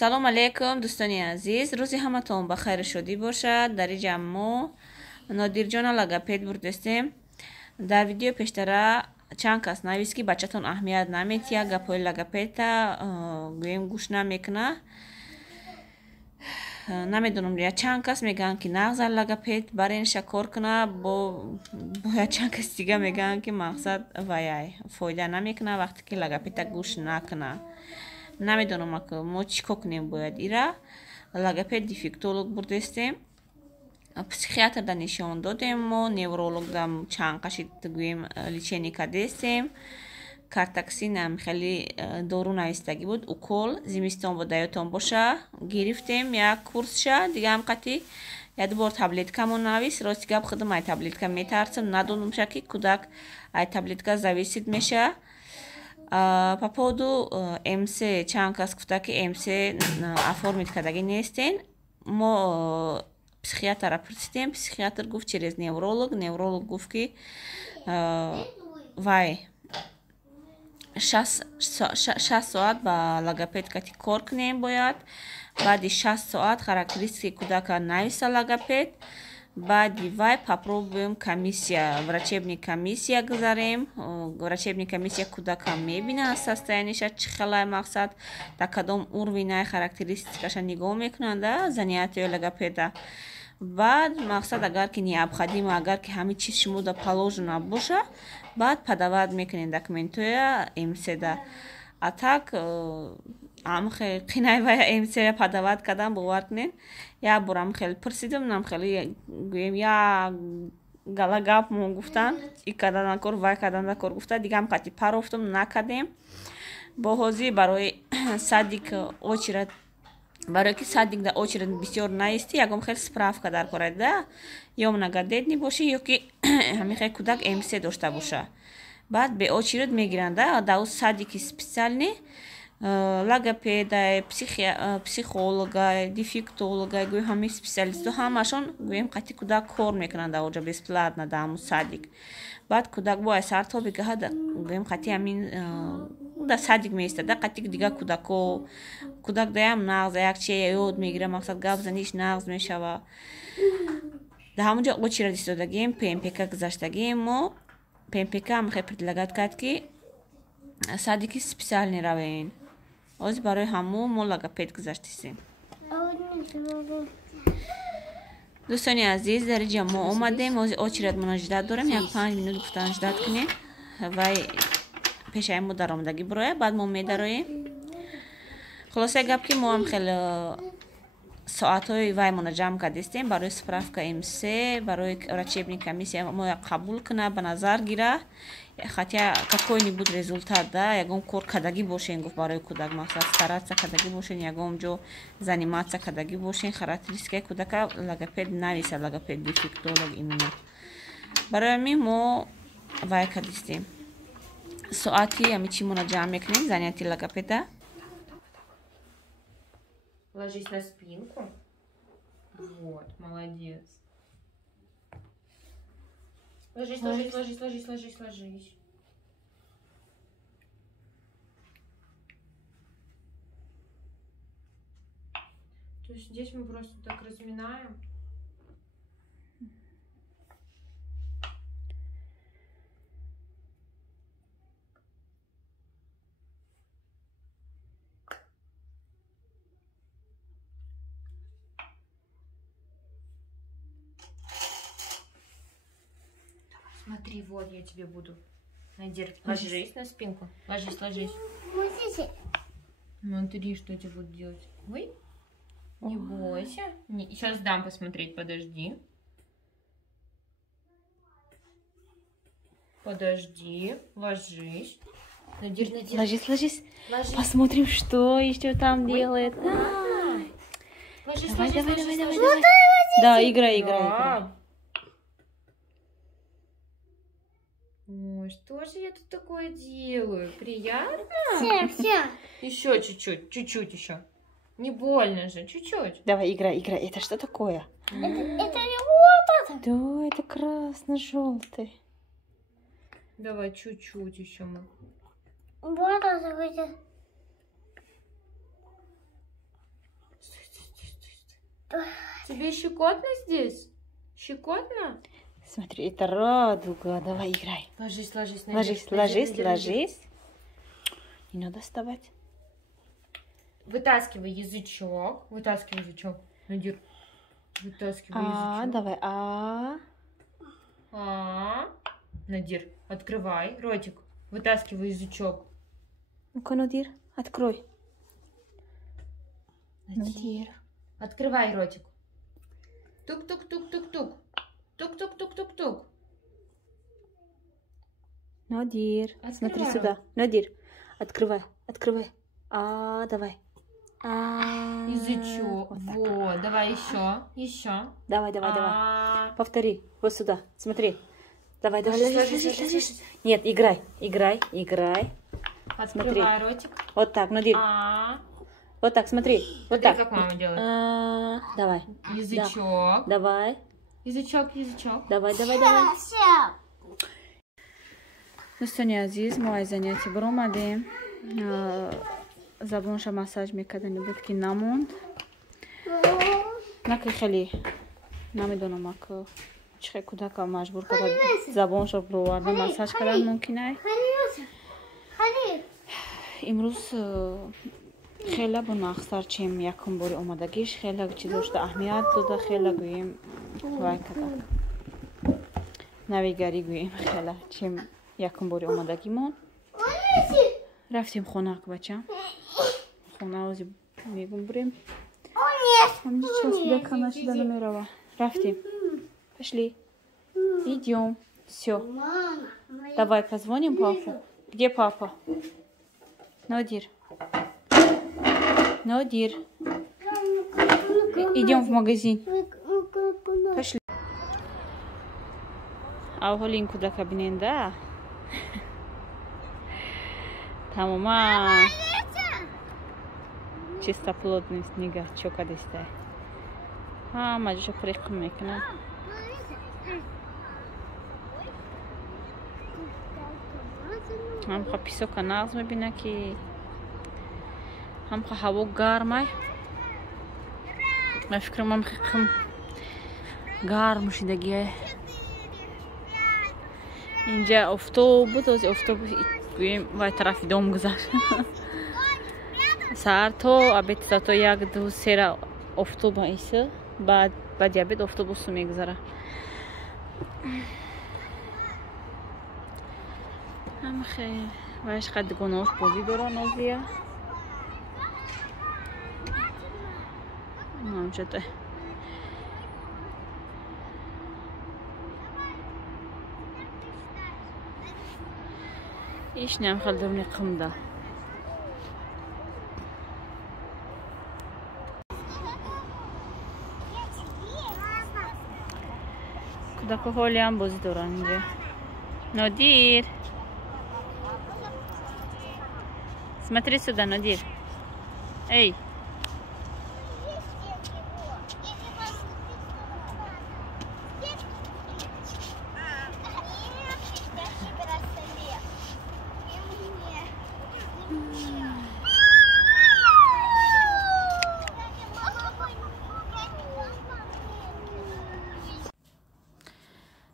салом алейкум дӯстони азиз, рӯзи ҳаматон ба хайру шодӣ бошад. Дар ин ҷамъ мо нодирҷона логопед бурдестем. Дар видео пештара чанд кас навист ки бачатон аҳамият наметиҳад, гапҳои логопеда гӯем гӯш намекуна. Намедонам я чанд кас мегӯянд ки нағзар логопед баренша кор куна, бояд чанд каси дига мегӯянд ки мақсад ваяй фоида намекуна вақте ки логопеда гӯш накуна. Намедонам мо чӣ кор кунем бояд ира. Логопед дефектолог бурдестем. Психиатр да нишон додем, мо невролог да чанд қашид гӯем лечение кардестем. Картаксинам хеле дору навистагӣ буд, укол зимистон ба даётон боша гирифтем як курсша, дига ҳам қатӣ як бор таблеткамон навист. Рости гап худам ай таблетка метарсам, надонамша ки кӯдак ай таблетка зависит меша. По поводу МС чанд кас гуфта ки МС оформит кардагӣ нестен. Мо психиатрра пурсидем, психиатр гуфт через невролог гуфт ки вай 6 соат ба логопедка кор кунем бояд. Баъди 6 соат характеристикаи кӯдака нависа логопед. Баъди вай попробуем комиссия, врачебная комиссия гузарем. Врачебная комиссия кӯдака мебинад состояниеша чӣ хелай мақсад, дар кадом уровень характеристикаша нигоҳ мекунанд занятиёи логопеда. Баъд мақсад агар ки необходимо, агар ки ҳамин чиз шумода положено боша, баъд подават мекунем документоя МСда. А так ам хеле қинай вай МСя подават кардан, бовар кунед. Як борам хеле пурсидам, нам хеле гӯем як гала гапмон гуфтанд, и кардан кор, вай кардан кор гуфта, дига ҳам қатӣ парофтам накардем. Бо ҳозир барои садик очередь, барое ки садик да очередь бисёр наисти, ягон хеле справка даркор аст да, ё многодетный боши, ё ки ҳамин хеле кӯдак МС дошта боша. Баъд бе очередь мегиранд да садики специальный логопеда, психолога, дефектолога, гӯем ҳамин специалистҳо ҳамашон гӯем қатӣ кӯдак кор мекунанд дар оҷа бесплатно дар ҳамун садик. Баъд кӯдак бо ай сарто бигоҳад гӯем қатӣ ҳамин дар садик меистада, қатӣ дига кӯдак даям нағз як чи ёд мегира, мақсад гап заниш нағз мешава. Дар ҳамунҷо очередь истодагием, ПМПК гузаштагием. Мо ПМПК ҳам хеле предлагат кард ки садики специальный равем. Ҳозир барои ҳамун мо логопед гузаштем. дӯстони азиз, дар инҷа мо омадем. Ҳозир очередь муноҷидат дорем, як 5 минут гуфтан ҷидат кунем. Вай пешаи мо даромадагӣ бирояд, баъд мо медароем. Хулосаи гап ки мо ҳам хеле соатҳои ваймона ҷамъ кардестем барои справка МС, барои врачебная комиссия мо қабул куна, ба назар гира, хотя какой-нибудь результат да, ягон кор кардагӣ бошен, гуфт барои кӯдак, мақсад стараться кардагӣ бошен, ягон ҷо заниматься кардагӣ бошен. Характеристикаи кӯдака логопед нависа, логопед дефектолог именно. Барои ҳамин мо вай кардистем. Соати ҳамин чимона ҷамъ мекунем, занятии логопеда. Ложись на спинку. Вот, молодец. Ложись, ложись, ложись, ложись, ложись, ложись. То есть здесь мы просто так разминаем. Смотри, вот я тебе буду. Ложись на спинку. Ложись, ложись. Смотри, что я тебе буду делать. Ой, не бойся. Сейчас дам посмотреть, подожди. Подожди, ложись. Ложись, ложись. Посмотрим, что еще там делает. Ложись, Давай, ложись, давай, ложись, давай, ложись. давай. Да, играй. Да. Ой, что же я тут такое делаю? Приятно? Все. Еще чуть-чуть еще. Не больно же, чуть-чуть. Давай, играй. Это что такое? Это не вот это. Да, это красно-желтый. Давай чуть-чуть еще мы. Вот это. Тебе щекотно здесь? Щекотно? Смотри, это радуга. Давай, играй. Ложись, ложись. Ложись. Не надо вставать. Вытаскивай язычок. Надир. Вытаскивай язычок. Давай. Надир, открывай ротик. Вытаскивай язычок. Ну-ка, Надир, открой. Надир. Открывай ротик. Тук-тук-тук-тук-тук. Тук-тук-тук-тук-тук. Надир, смотри сюда. Надир, открывай. Давай. Язычок. Вот, давай еще. Давай. Повтори. Вот сюда. Смотри. Давай. Ложись. Нет, играй. Открывай ротик. Вот так, Надир. Вот так, смотри. Вот так. Как мама делает. Давай. Язычок. Давай. Язычок. Давай. Дӯстони азиз, мо аз занятие баромадем. Забонша массаж мекардани буд ки намонд. Наки хеле намедонам ако чихе кудака маҷбур кард забонша боварда массаж кардан мумкин ай. имрӯз хела бо нахсар чем якум бори омадагиш хела чӣ дошта аҳамият дода хела гӯем вай када навигарӣ гӯем хела чем якум бори омадагимон рафтем хона бачам хона ози мегум бурем час дека нашида намерава рафтем пошли идём всё давай позвоним папу где папа Надир идём в магазин пошли аввалин кудака бинен да тамоман чистоплотность нигоҳ чока дистай ҳама ҷошо приқм мекунад ҳамха писока нағз мебина ки ҳамха ҳаво гармай ма фикрам ҳам хиқм гарм шидагие инҷа офтоб буд ози офтоб гӯем вай тарафи дом гузашт саҳар то обед то 1-2-3 офтоба иса баъди обед автобусу мегузара ҳамахе вайш қаддигонаош бозӣ дора нозия намҷада ишнам халдумни қимда кудако ҳолиам бозӣ доранд инҷа Надир смотри сюда Надир эй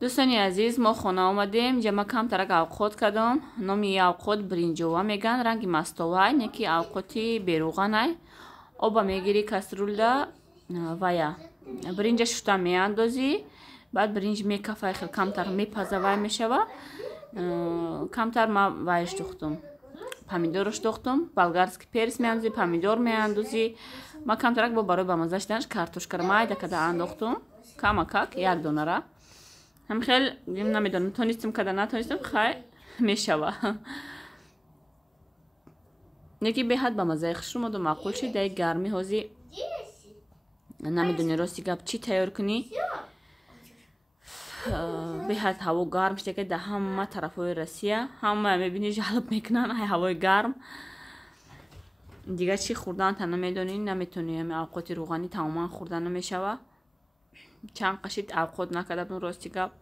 дӯстони азиз мо хона омадем ҷама камтарак авқот кардам номи авқот бринҷова меган ранги мастовай неки авқоти беруғанай оба мегири каструлда вая бринҷа шута меандозӣ баъд бринҷ мекафай хел камтар мепаза вай мешава камтар ма вайш духтум помидорш духтум болгарский перец меандозӣ помидор меандозӣ ма камтарак бо барои ба мазза шиданаш картошкаро майда када андохтум камакак як донара ҳам хел намедонам тонистам када натонистам хай мешава неки беҳад ба маззаи хуш омаду маъқул шид дар гарми ҳози намедонӣ рости гап чӣ тайёр кунӣ беҳад ҳаво гарм шида дар ҳама тарафҳои Россия ҳама мебинӣ жалб мекунанд ай ҳавои гарм дигар чӣ хӯрдан та намедонӣ наметонӣ авқоти рӯғанӣ тамоман хӯрда намешава чанд қашид авқот накардам рости гап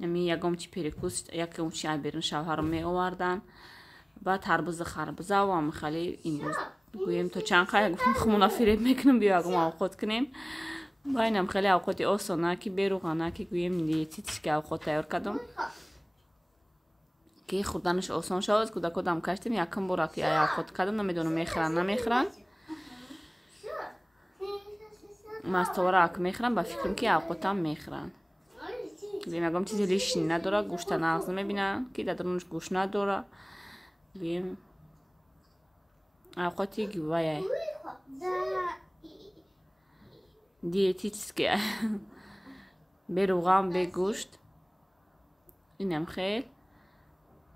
ягомчи перекус якомчи аберин шавҳаро меовардан ба тарбуза харбуза ва михали имрӯз гӯем то чанд қай гуфтам хумуна фиреб мекунем биё ягом авқот кунем با اینم خیلی اوقاتی آسانه که بروغانه که گویم دیتیتش که اوقات تیار کردم که خوردنش آسان شد. از کودکم کشتیم یکم بار که اوقات کردم نمیدونم میخرن نمیخرن. مستوره اک میخرن با فکرم که اوقاتم میخرن. میگم چیزی لیش نداره، گوشت نغز نمیبینن که درونش گوشت نداره. بیم اوقاتی گویه دیتیتسکه به روغن به گوشت اینم خیلی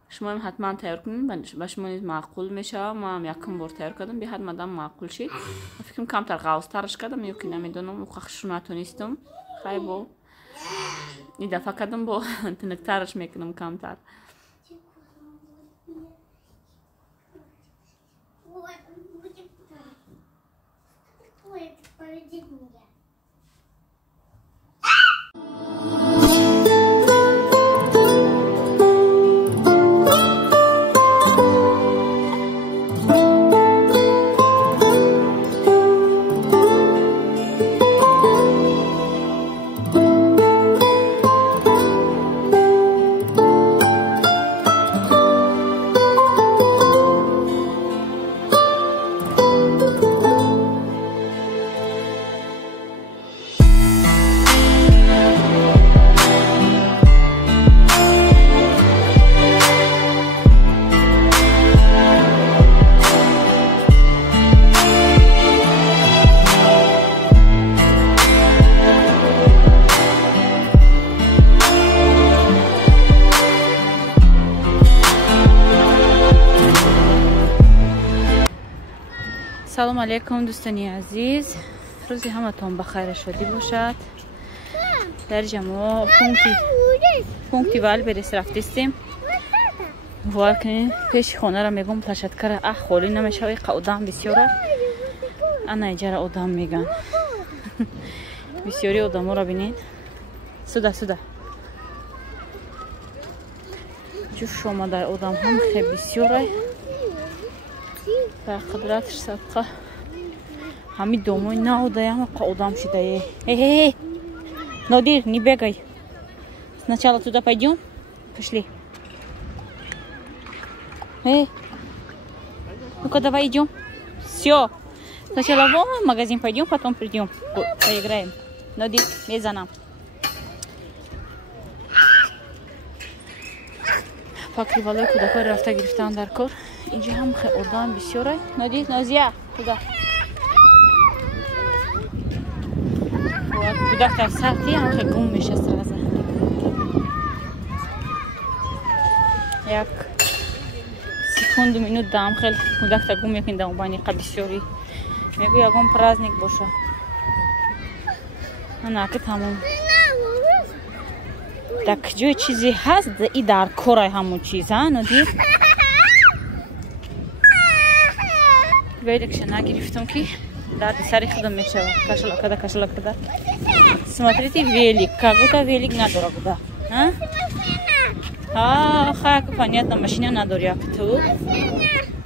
شما هم حتما تیار کنین. با شما نیز معقول میشه. ما هم یکم بار تیار کردم به حد مدام معقول شد. فکرم کمتر غوض‌ترش کردم یا که نمیدونم مخخش نتونستم. خیلی با این دفعه کردم با تنکترش میکنم کمتر. سلام علیکم دوستانی عزیز. روزی همتون بخیر شدی باشد. در جمع پونکتی وال برس رفتیم. وال کنیم پیش خانه را میگم تشکر خالی نمیشه. قدام بسیاره انا اجاره ادام میگن. بسیاری ادامو را بینید. سودا جوش شما در ادام هم خیلی بسیاره. در قدرتش صدقه همین دوموی نауده همه قدام شده. Эй, Надир, не бегай. Сначала туда пойдем. Пошли. Ну-ка давай идем. Все. Сначала в магазин пойдем, потом придем. Поиграем. Надир, иди за нам. покривалой кудакой рафта гирифтан дар кор. Инҷа ҳам одам бисёре. Надир, Нозия, куда? Кудак дар сахти ҳам хеле гум меша сразу. Як секунду минут дам хеле кудакта гум мекунда байни қа бисёри. Мегӯ ягон праздник боша. Анаки тамом. Так ҷои чизе ҳаст и дар корай ҳамон чиз, Надир? Ведекша нагирифтам ки дарди сари худам мешавад. Кашалакада. Смотрите, велик. Как будто велик надора буда. Как понятно, машина надоря. Кто?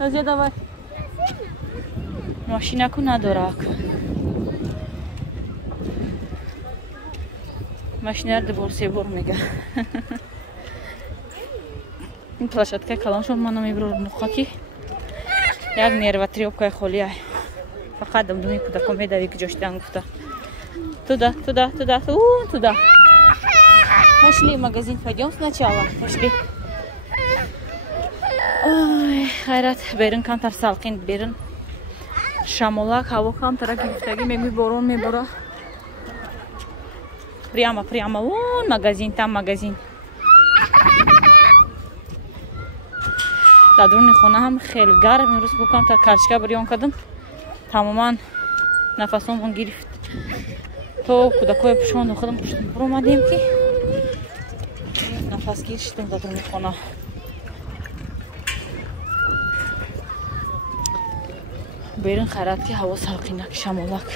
Назия, давай. Машинаку надора. Машина дебор мега. این площадка калон шуд мана мебурам мухаки. Як нерва трёпкай холия. Фақат думдуми кудакон медави ки ҷоштан гуфта. Туда. Пошли в магазин, пойдем сначала. Пошли. Ой, хайрат, берин камтар салқин берин. Шамолак, ҳаво камтара гирифтагӣ мегӯи борон мебора. Прямо, вон магазин, там магазин. Дар дуруни хона ҳам хеле гарм. имрӯз букам та картишка бирён кардам. Тамоман нафасомон гирифт. То кудакои пушмон дохилам пуштам буромадем ки нафасгир шудам дар дуруни хона. берин хайрат ки ҳаво салқинак, шамолак.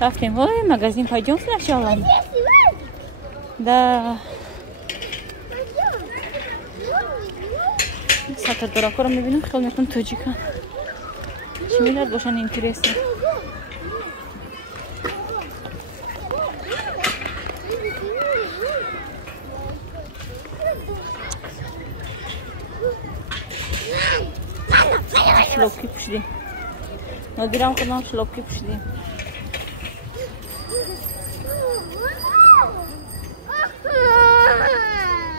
Рафтем, ой, магазин пойдем сначала. Да. Сатар дуракора мебинам, хел мекунам тоҷика. Чӣ мелад бошан интересно. шлопки пошли. Нодирам ходам шлопки пошли.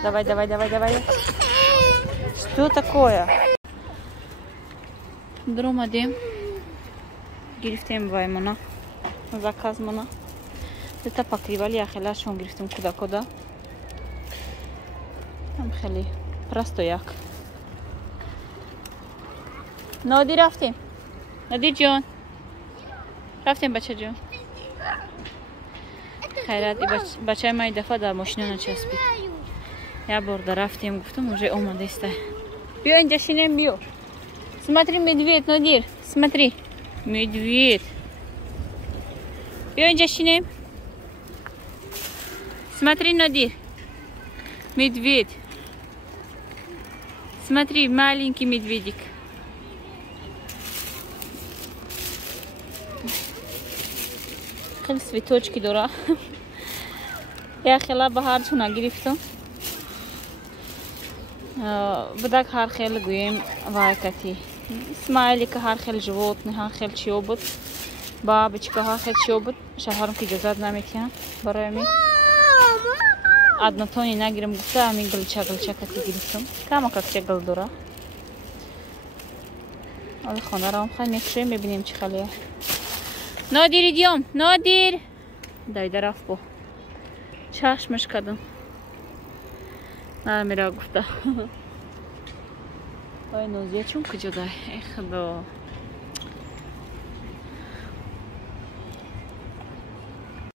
Давай, давай, давай, давай. Что такое? Дром одем. Гирифтем ваймона. Заказ мона. Это покривали, я хела шон гирифтем куда-куда. Там хели. Простояк. Нодир рафтем. Нодир джон. Рафтем бача джон. Хайрат, бача май дафа дар машина начаспид. Я борда рафтем, гуфтам уже омаде ста. Биё инҷа шинем, биё. Смотри, медведь, Нодир. Смотри. Медведь. Биё инҷа шинем. Смотри, Нодир. Медведь. Смотри, маленький медведик. خیلی цветочки داره. Я خیلی بهار چون گرفتم. بدك هر خیلی گویم وایکتی. اسماعیلی که هر خیلی جوات نه هر خیلی چیو بود. بابچ که هر خیلی چیو بود. شهرم که جزاد نمیتیم برای می. однотонный нагирам гуфта ами галча кати гирифтам кама какча гал дора али хонараам хай мехшем бибинем чи халия Нодир идём Нодир дайда рафт бо чашмаш кадам намира гуфта ой нозия чун куҷодай ай худо